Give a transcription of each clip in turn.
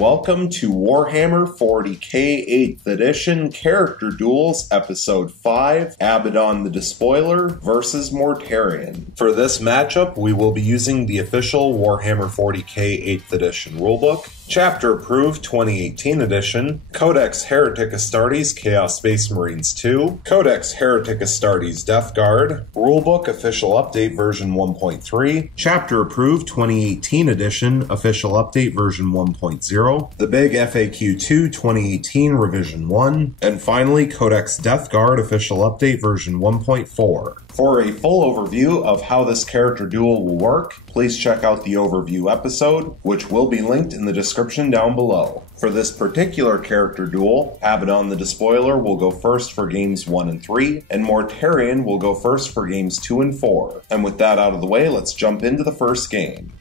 welcome to Warhammer 40k 8th edition Character Duels Episode 5, Abaddon the Despoiler vs Mortarion. For this matchup, we will be using the official Warhammer 40k 8th edition rulebook, Chapter Approved 2018 edition, Codex Heretic Astartes Chaos Space Marines 2, Codex Heretic Astartes Death Guard, Rulebook Official Update version 1.3, Chapter Approved 2018 edition Official Update version 1.0, the Big FAQ 2 2018 revision 1, and finally Codex Death Guard Official Update version 1.4. For a full overview of how this character duel will work, please check out the overview episode, which will be linked in the description down below. For this particular character duel, Abaddon the Despoiler will go first for games 1 and 3, and Mortarion will go first for games 2 and 4. And with that out of the way, let's jump into the first game.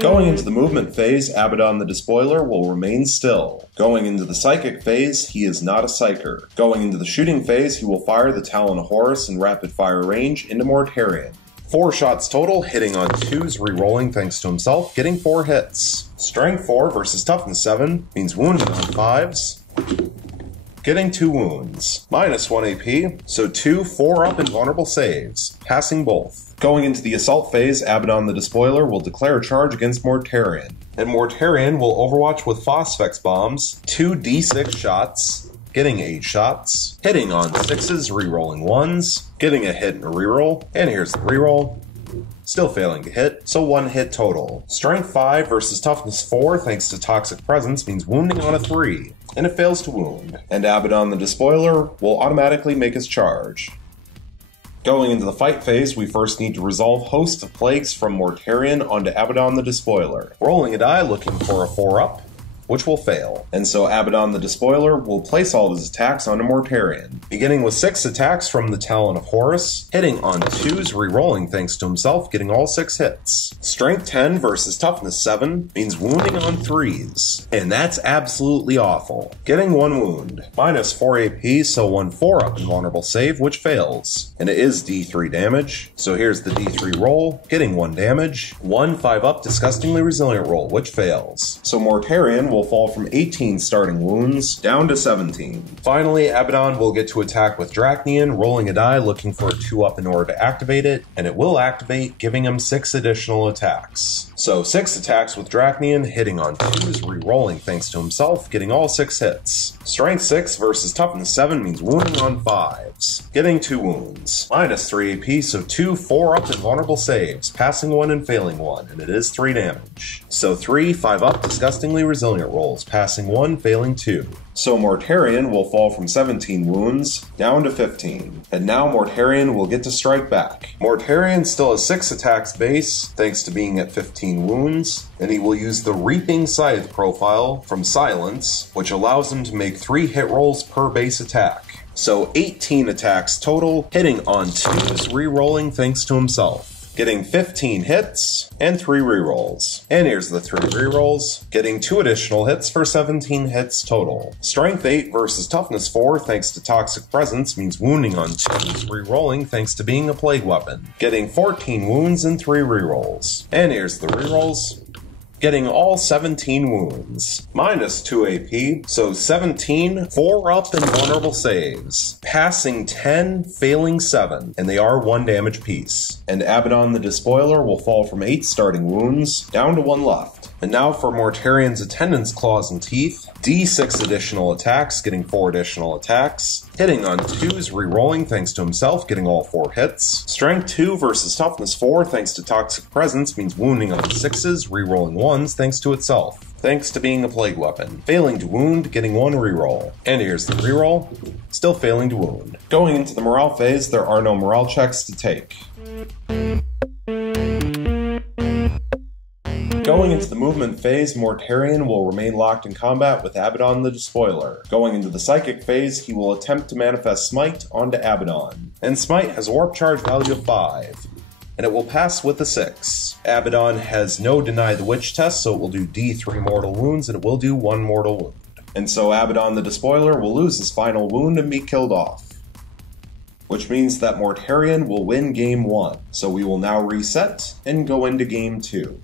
Going into the movement phase, Abaddon the Despoiler will remain still. Going into the psychic phase, he is not a psyker. Going into the shooting phase, he will fire the Talon of Horus in rapid fire range into Mortarion. 4 shots total, hitting on 2s, re-rolling thanks to himself, getting 4 hits. Strength 4 versus Toughness 7 means wounding on 5s, getting 2 wounds. Minus 1 AP, so 2 4-up invulnerable saves, passing both. Going into the assault phase, Abaddon the Despoiler will declare a charge against Mortarion, and Mortarion will overwatch with Phosphex bombs, 2 D6 shots, getting 8 shots, hitting on 6s, re-rolling 1s, getting a hit and a reroll, and here's the reroll. Still failing to hit, so 1 hit total. Strength 5 versus Toughness 4 thanks to Toxic Presence means wounding on a 3, and it fails to wound, and Abaddon the Despoiler will automatically make his charge. Going into the fight phase, we first need to resolve Host of Plagues from Mortarion onto Abaddon the Despoiler. Rolling a die looking for a 4-up, which will fail. And so Abaddon the Despoiler will place all of his attacks onto Mortarion, beginning with 6 attacks from the Talon of Horus, hitting on 2s, re-rolling thanks to himself, getting all 6 hits. Strength 10 versus Toughness 7 means wounding on 3s, and that's absolutely awful. Getting 1 wound. Minus 4 AP, so 1 4-up invulnerable save, which fails. And it is D3 damage, so here's the D3 roll, getting 1 damage. 1 5-up disgustingly resilient roll, which fails. So Mortarion will fall from 18 starting wounds down to 17. Finally, Abaddon will get to attack with Dracnian, rolling a die looking for a 2-up in order to activate it, and it will activate, giving him 6 additional attacks. So 6 attacks with Dracnian, hitting on 2s, re-rolling thanks to himself, getting all 6 hits. Strength 6 versus Toughness 7 means wounding on 5s, getting 2 wounds. Minus 3 AP, so 2 4-up invulnerable saves, passing 1 and failing 1, and it is 3 damage. So 3 5-up disgustingly resilient rolls, passing 1, failing 2. So Mortarion will fall from 17 wounds down to 15. And now Mortarion will get to strike back. Mortarion still has 6 attacks base, thanks to being at 15 wounds, and he will use the Reaping Scythe profile from Silence, which allows him to make 3 hit rolls per base attack. So 18 attacks total, hitting on 2s, re-rolling thanks to himself. Getting 15 hits and 3 rerolls. And here's the 3 rerolls, getting 2 additional hits for 17 hits total. Strength 8 versus Toughness 4 thanks to Toxic Presence means wounding on 2s, rerolling thanks to being a plague weapon. Getting 14 wounds and 3 rerolls. And here's the rerolls, getting all 17 wounds. Minus 2 AP, so 17 4-up invulnerable saves, passing 10, failing 7, and they are 1 damage piece. And Abaddon the Despoiler will fall from 8 starting wounds down to 1 left. And now for Mortarion's Attendant's Claws and Teeth, D6 additional attacks, getting 4 additional attacks, hitting on 2s, re-rolling thanks to himself, getting all 4 hits. Strength 2 versus Toughness 4 thanks to Toxic Presence means wounding on 6s, re-rolling 1s thanks to itself, thanks to being a plague weapon. Failing to wound, getting 1 reroll. And here's the reroll, still failing to wound. Going into the morale phase, there are no morale checks to take. Going into the movement phase, Mortarion will remain locked in combat with Abaddon the Despoiler. Going into the psychic phase, he will attempt to manifest Smite onto Abaddon. And Smite has a warp charge value of 5, and it will pass with a 6. Abaddon has no Deny the Witch test, so it will do D3 mortal wounds, and it will do 1 mortal wound. And so Abaddon the Despoiler will lose his final wound and be killed off. which means that Mortarion will win Game 1. So we will now reset and go into Game 2.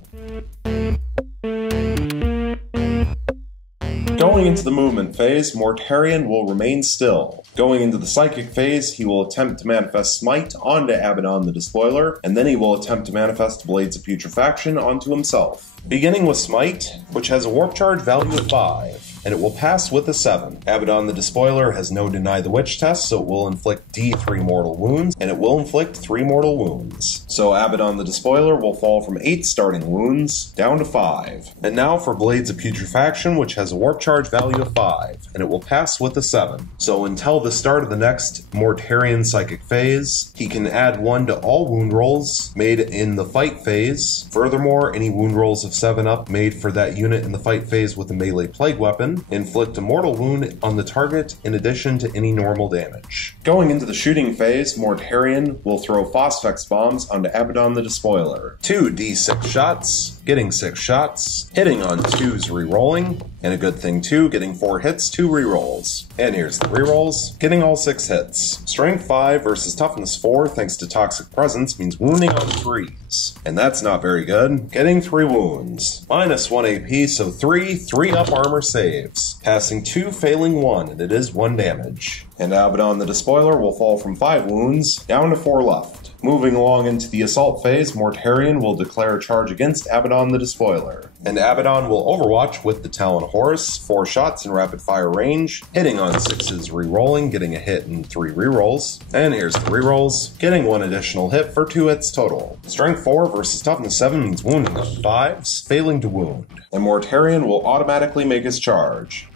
Going into the movement phase, Mortarion will remain still. Going into the psychic phase, he will attempt to manifest Smite onto Abaddon the Despoiler, and then he will attempt to manifest Blades of Putrefaction onto himself. Beginning with Smite, which has a warp charge value of 5. And it will pass with a 7. Abaddon the Despoiler has no Deny the Witch test, so it will inflict D3 mortal wounds, and it will inflict 3 mortal wounds. So Abaddon the Despoiler will fall from 8 starting wounds down to 5. And now for Blades of Putrefaction, which has a warp charge value of 5, and it will pass with a 7. So until the start of the next Mortarion psychic phase, he can add 1 to all wound rolls made in the fight phase. Furthermore, any wound rolls of 7 up made for that unit in the fight phase with a melee plague weapon inflict a mortal wound on the target in addition to any normal damage. Going into the shooting phase, Mortarion will throw Phosphex bombs onto Abaddon the Despoiler. 2 D6 shots, getting 6 shots, hitting on 2s re-rolling, and a good thing too, getting 4 hits, 2 re-rolls. And here's the re-rolls, getting all 6 hits. Strength 5 versus Toughness 4 thanks to Toxic Presence means wounding on 3s. And that's not very good. Getting 3 wounds. Minus 1 AP, so 3 up armor saves. Passing 2, failing 1, and it is 1 damage. And Abaddon the Despoiler will fall from 5 wounds down to 4 left. Moving along into the assault phase, Mortarion will declare a charge against Abaddon the Despoiler. And Abaddon will overwatch with the Talon Horus, 4 shots in rapid fire range, hitting on 6s re-rolling, getting a hit and 3 re-rolls. And here's the re-rolls, getting 1 additional hit for 2 hits total. Strength 4 versus Toughness 7 means wounding on 5s, failing to wound. And Mortarion will automatically make his charge.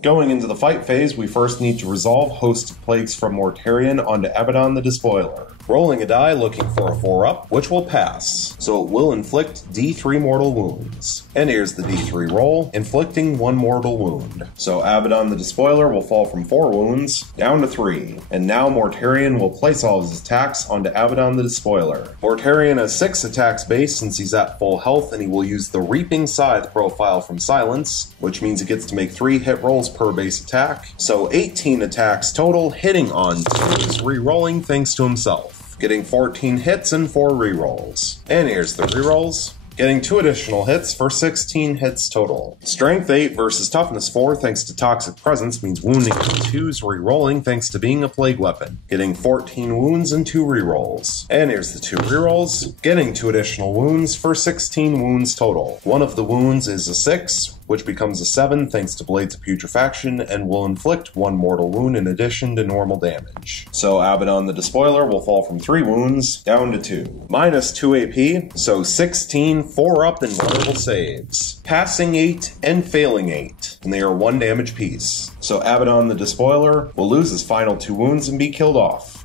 Going into the fight phase, we first need to resolve Host of Plagues from Mortarion onto Abaddon the Despoiler. Rolling a die looking for a 4-up, which will pass, so it will inflict D3 mortal wounds. And here's the D3 roll, inflicting 1 mortal wound. So Abaddon the Despoiler will fall from 4 wounds down to 3, and now Mortarion will place all of his attacks onto Abaddon the Despoiler. Mortarion has 6 attacks base since he's at full health, and he will use the Reaping Scythe profile from Silence, which means he gets to make 3 hit rolls per base attack, so 18 attacks total, hitting on 2s, re-rolling thanks to himself, getting 14 hits and 4 re-rolls. And here's the re-rolls, getting 2 additional hits for 16 hits total. Strength 8 versus Toughness 4 thanks to Toxic Presence means wounding on 2s, re-rolling thanks to being a plague weapon, getting 14 wounds and 2 re-rolls. And here's the 2 re-rolls, getting 2 additional wounds for 16 wounds total. One of the wounds is a 6, which becomes a 7 thanks to Blades of Putrefaction and will inflict 1 mortal wound in addition to normal damage. So Abaddon the Despoiler will fall from 3 wounds down to 2. Minus 2 AP, so 16 4-up and vulnerable saves. Passing 8 and failing 8, and they are 1 damage piece. So Abaddon the Despoiler will lose his final 2 wounds and be killed off.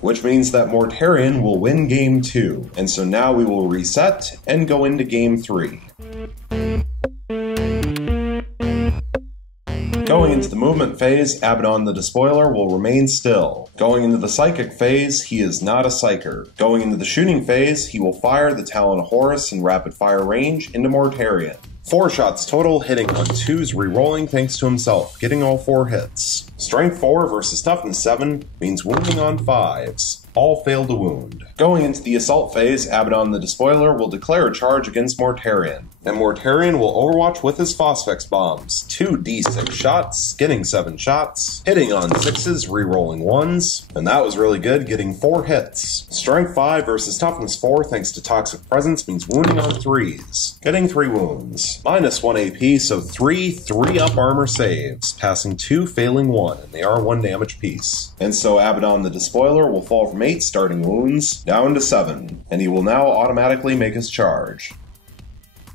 Which means that Mortarion will win Game 2, and so now we will reset and go into Game 3. Going into the movement phase, Abaddon the Despoiler will remain still. Going into the psychic phase, he is not a psyker. Going into the shooting phase, he will fire the Talon Horus in rapid fire range into Mortarion. 4 shots total, hitting on 2s, re-rolling thanks to himself, getting all 4 hits. Strength 4 versus Toughness 7 means wounding on 5s. All fail to wound. Going into the assault phase, Abaddon the Despoiler will declare a charge against Mortarion. And Mortarion will overwatch with his Phosphex bombs. 2 D6 shots, getting 7 shots, hitting on 6s, re-rolling 1s, and that was really good, getting 4 hits. Strength 5 versus Toughness 4 thanks to Toxic Presence means wounding on 3s, getting 3 wounds. Minus 1 AP, so 3 up armor saves, passing 2, failing 1, and they are 1 damage piece. And so Abaddon the Despoiler will fall from 8 starting wounds down to 7, and he will now automatically make his charge.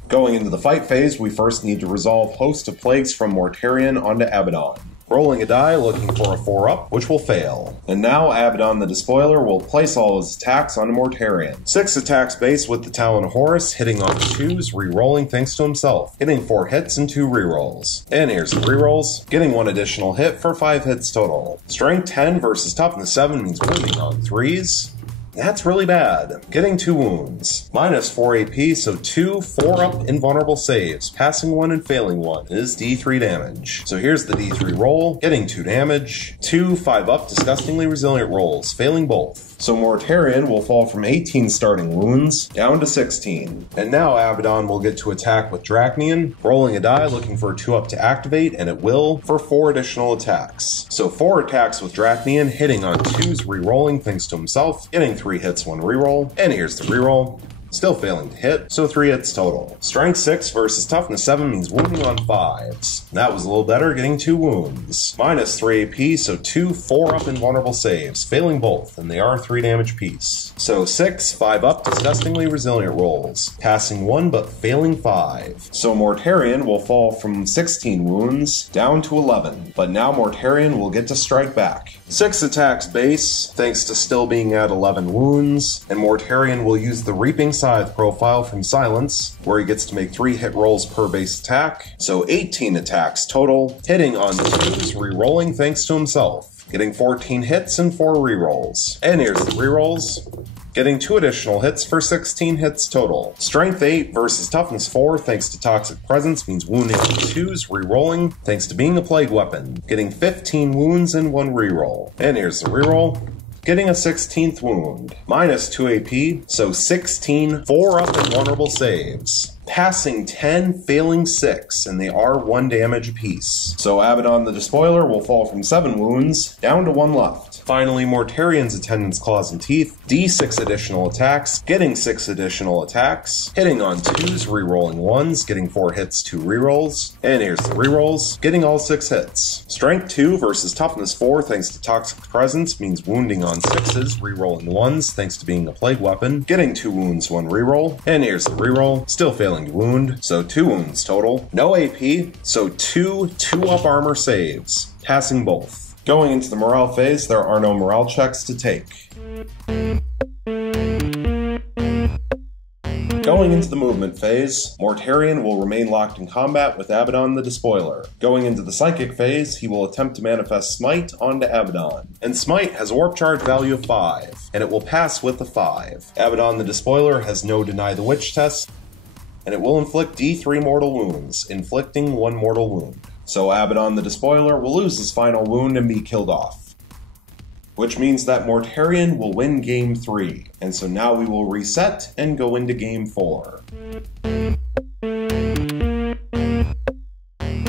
Going into the fight phase, we first need to resolve Host of Plagues from Mortarion onto Abaddon. Rolling a die, looking for a 4-up, which will fail. And now Abaddon the Despoiler will place all his attacks onto Mortarion. 6 attacks base with the Talon Horus, hitting on 2s, re-rolling thanks to himself, getting 4 hits and 2 re-rolls. And here's the re-rolls, getting 1 additional hit for 5 hits total. Strength 10 versus Toughness 7 means wounding on 3s. That's really bad. Getting 2 wounds. Minus 4 AP, so 2 4-up invulnerable saves. Passing 1 and failing 1 is D3 damage. So here's the D3 roll. Getting 2 damage. 2 5-up disgustingly resilient rolls. Failing both. So Mortarion will fall from 18 starting wounds down to 16. And now Abaddon will get to attack with Dracnian, rolling a die looking for a 2-up to activate, and it will for 4 additional attacks. So 4 attacks with Dracnian, hitting on 2s, re-rolling thanks to himself, getting 3 hits, 1 reroll, and here's the reroll. Still failing to hit, so 3 hits total. Strength 6 versus Toughness 7 means wounding on 5s. That was a little better, getting 2 wounds. Minus 3 AP, so 2 4-up invulnerable saves, failing both, and they are 3 damage piece. So 6 5-up disgustingly resilient rolls, passing 1 but failing 5. So Mortarion will fall from 16 wounds down to 11, but now Mortarion will get to strike back. 6 attacks base, thanks to still being at 11 wounds, and Mortarion will use the Reaping Scythe profile from Silence, where he gets to make 3 hit rolls per base attack, so 18 attacks total, hitting on 2s, re-rolling thanks to himself, getting 14 hits and 4 rerolls. And here's the rerolls. Getting 2 additional hits for 16 hits total. Strength 8 versus Toughness 4 thanks to Toxic Presence means wounding on 2s, re-rolling thanks to being a plague weapon, getting 15 wounds and 1 reroll. And here's the reroll. Getting a 16th wound. Minus 2 AP, so 16 4-up invulnerable saves. Passing 10, failing 6, and they are 1 damage apiece. So Abaddon the Despoiler will fall from 7 wounds down to 1 left. Finally, Mortarion's Attendant's Claws and Teeth, D6 additional attacks, getting 6 additional attacks, hitting on 2s, re-rolling 1s, getting 4 hits, 2 rerolls, and here's the rerolls, getting all 6 hits. Strength 2 versus Toughness 4 thanks to Toxic Presence means wounding on 6s, re-rolling 1s thanks to being a plague weapon, getting 2 wounds, 1 reroll, and here's the reroll, still failing to wound, so 2 wounds total. No AP, so 2 2-up armor saves, passing both. Going into the morale phase, there are no morale checks to take. Going into the movement phase, Mortarion will remain locked in combat with Abaddon the Despoiler. Going into the psychic phase, he will attempt to manifest Smite onto Abaddon. And Smite has a warp charge value of 5, and it will pass with a 5. Abaddon the Despoiler has no Deny the Witch test, and it will inflict D3 mortal wounds, inflicting 1 mortal wound. So Abaddon the Despoiler will lose his final wound and be killed off. Which means that Mortarion will win Game 3, and so now we will reset and go into Game 4.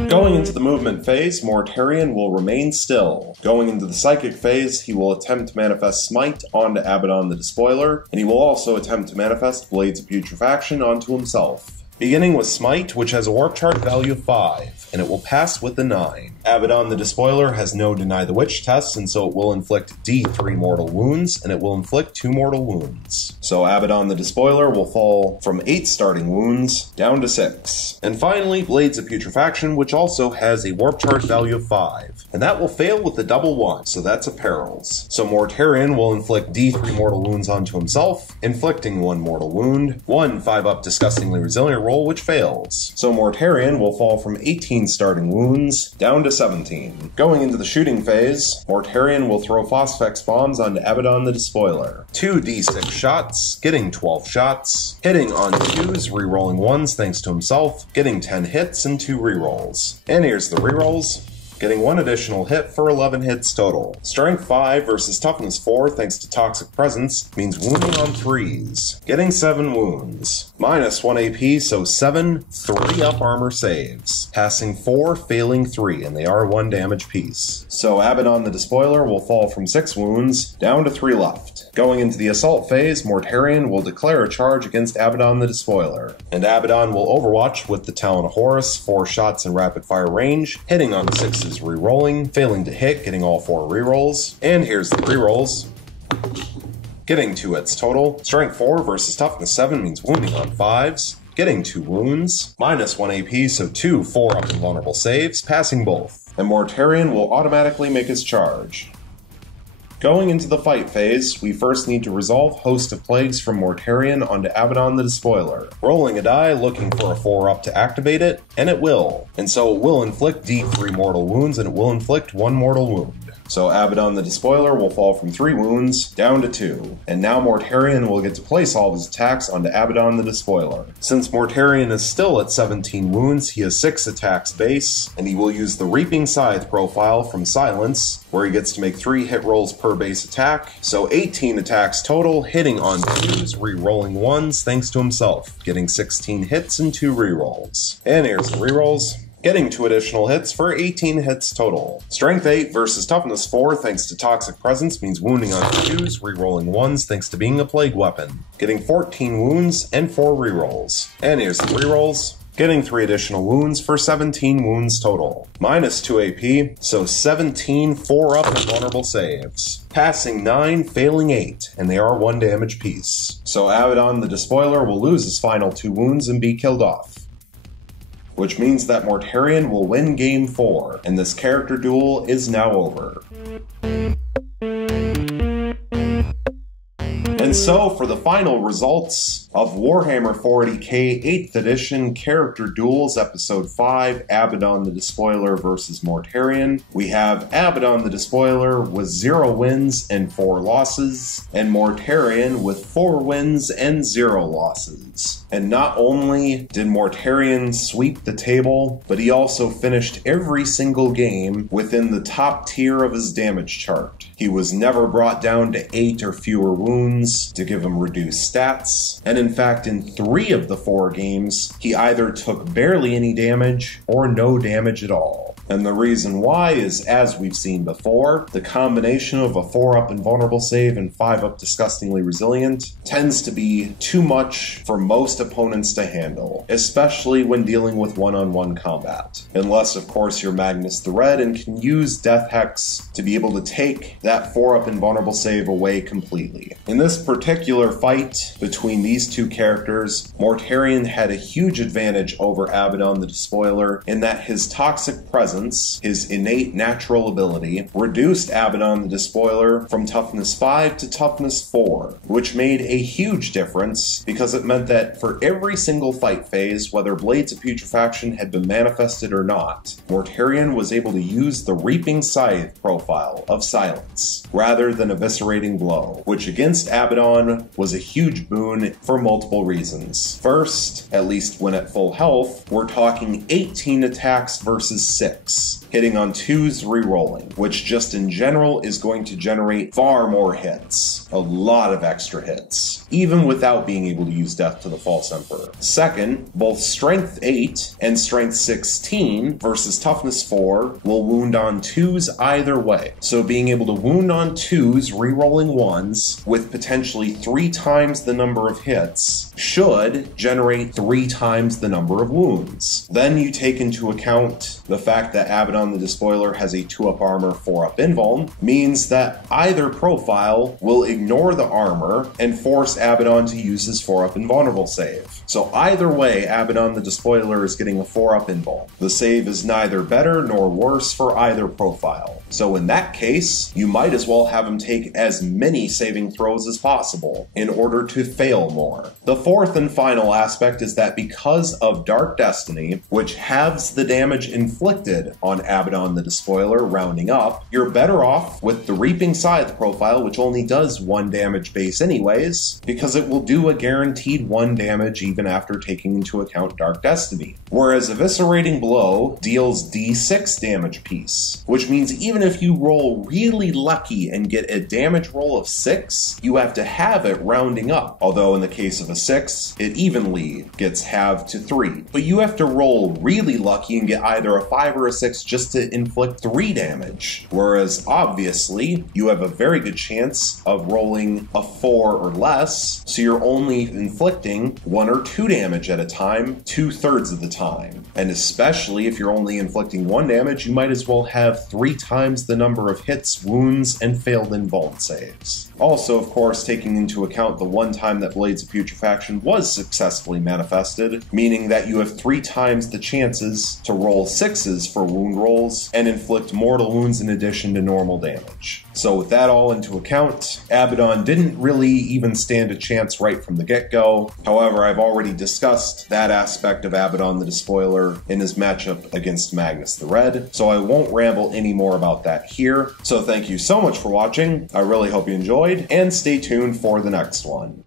Going into the movement phase, Mortarion will remain still. Going into the psychic phase, he will attempt to manifest Smite onto Abaddon the Despoiler, and he will also attempt to manifest Blades of Putrefaction onto himself. Beginning with Smite, which has a warp charge value of 5, and it will pass with a 9. Abaddon the Despoiler has no Deny the Witch tests, and so it will inflict D3 mortal wounds, and it will inflict 2 mortal wounds. So Abaddon the Despoiler will fall from 8 starting wounds down to 6. And finally, Blades of Putrefaction, which also has a warp charge value of 5, and that will fail with the double 1, so that's a Perils. So Mortarion will inflict D3 mortal wounds onto himself, inflicting 1 mortal wound, 1 5-up disgustingly resilient roll, which fails. So Mortarion will fall from 18 starting wounds down to 17. Going into the shooting phase, Mortarion will throw Phosphex bombs onto Abaddon the Despoiler. 2 D6 shots, getting 12 shots, hitting on 2s, re-rolling 1s thanks to himself, getting 10 hits and 2 rerolls. And here's the rerolls. Getting 1 additional hit for 11 hits total. Strength 5 versus Toughness 4 thanks to Toxic Presence means wounding on 3s. Getting 7 wounds. Minus 1 AP, so 7 3-up armor saves. Passing 4, failing 3, and they are 1 damage piece. So Abaddon the Despoiler will fall from 6 wounds down to 3 left. Going into the assault phase, Mortarion will declare a charge against Abaddon the Despoiler. And Abaddon will overwatch with the Talon of Horus, 4 shots in rapid fire range, hitting on 6s re-rolling, failing to hit, getting all 4 rerolls. And here's the rerolls. Getting 2 hits total. Strength 4 versus Toughness 7 means wounding on 5s. Getting 2 wounds. Minus 1 AP, so 2 4-up invulnerable saves, passing both. And Mortarion will automatically make his charge. Going into the fight phase, we first need to resolve Host of Plagues from Mortarion onto Abaddon the Despoiler. Rolling a die, looking for a 4-up to activate it, and it will. And so it will inflict D3 mortal wounds, and it will inflict 1 mortal wound. So Abaddon the Despoiler will fall from 3 wounds down to 2. And now Mortarion will get to place all of his attacks onto Abaddon the Despoiler. Since Mortarion is still at 17 wounds, he has 6 attacks base, and he will use the Reaping Scythe profile from Silence, where he gets to make 3 hit rolls per base attack. So 18 attacks total, hitting on 2s, re-rolling 1s thanks to himself, getting 16 hits and 2 re-rolls. And here's the re-rolls. Getting 2 additional hits for 18 hits total. Strength 8 versus Toughness 4 thanks to Toxic Presence means wounding on 2s, re-rolling 1s thanks to being a plague weapon. Getting 14 wounds and 4 re-rolls. And here's the re-rolls. Getting 3 additional wounds for 17 wounds total. Minus 2 AP, so 17 4-up and vulnerable saves. Passing 9, failing 8, and they are 1 damage piece. So Abaddon the Despoiler will lose his final 2 wounds and be killed off. Which means that Mortarion will win Game 4, and this character duel is now over. And so, for the final results of Warhammer 40k 8th edition Character Duels Episode 5, Abaddon the Despoiler vs. Mortarion, we have Abaddon the Despoiler with 0 wins and 4 losses, and Mortarion with 4 wins and 0 losses. And not only did Mortarion sweep the table, but he also finished every single game within the top tier of his damage chart. He was never brought down to 8 or fewer wounds to give him reduced stats, and in fact in 3 of the 4 games, he either took barely any damage or no damage at all. And the reason why is, as we've seen before, the combination of a 4-up invulnerable save and 5-up disgustingly resilient tends to be too much for most opponents to handle, especially when dealing with one-on-one combat. Unless, of course, you're Magnus the Red and can use Death Hex to be able to take that 4-up invulnerable save away completely. In this particular fight between these 2 characters, Mortarion had a huge advantage over Abaddon the Despoiler in that his Toxic Presence, his innate natural ability, reduced Abaddon the Despoiler from Toughness 5 to Toughness 4, which made a huge difference because it meant that for every single fight phase, whether Blades of Putrefaction had been manifested or not, Mortarion was able to use the Reaping Scythe profile of Silence, rather than Eviscerating Blow, which against Abaddon was a huge boon for multiple reasons. First, at least when at full health, we're talking 18 attacks versus 6, hitting on 2s re-rolling, which just in general is going to generate far more hits, a lot of extra hits, even without being able to use Death to the False Emperor. Second, both Strength 8 and Strength 16 versus Toughness 4 will wound on 2s either way, so being able to wound on 2s re-rolling 1s with potentially 3 times the number of hits should generate 3 times the number of wounds. Then you take into account the fact that Abaddon the Despoiler has a 2-up armor, 4-up invuln, means that either profile will ignore the armor and force Abaddon to use his 4-up invulnerable save. So either way, Abaddon the Despoiler is getting a 4-up invuln. The save is neither better nor worse for either profile. So in that case, you might as well have him take as many saving throws as possible in order to fail more. The 4th and final aspect is that because of Dark Destiny, which halves the damage inflicted on Abaddon the Despoiler rounding up, you're better off with the Reaping Scythe profile, which only does 1 damage base anyways, because it will do a guaranteed 1 damage even after taking into account Dark Destiny. Whereas Eviscerating Blow deals D6 damage piece, which means even if you roll really lucky and get a damage roll of 6, you have to have it rounding up, although in the case of a 6, it evenly gets halved to 3. But you have to roll really lucky and get either a 5 or a 6 just to inflict 3 damage, whereas obviously you have a very good chance of rolling a 4 or less, so you're only inflicting 1 or 2 damage at a time, 2/3 of the time. And especially if you're only inflicting 1 damage, you might as well have 3 times the number of hits, wounds, and failed invuln saves. Also, of course, taking into account the one time that Blades of Putrefaction was successfully manifested, meaning that you have 3 times the chances to roll 6s for wound rolls and inflict mortal wounds in addition to normal damage. So with that all into account, Abaddon didn't really even stand a chance right from the get-go. However, I've already already discussed that aspect of Abaddon the Despoiler in his matchup against Magnus the Red, so I won't ramble any more about that here. So thank you so much for watching, I really hope you enjoyed, and stay tuned for the next one.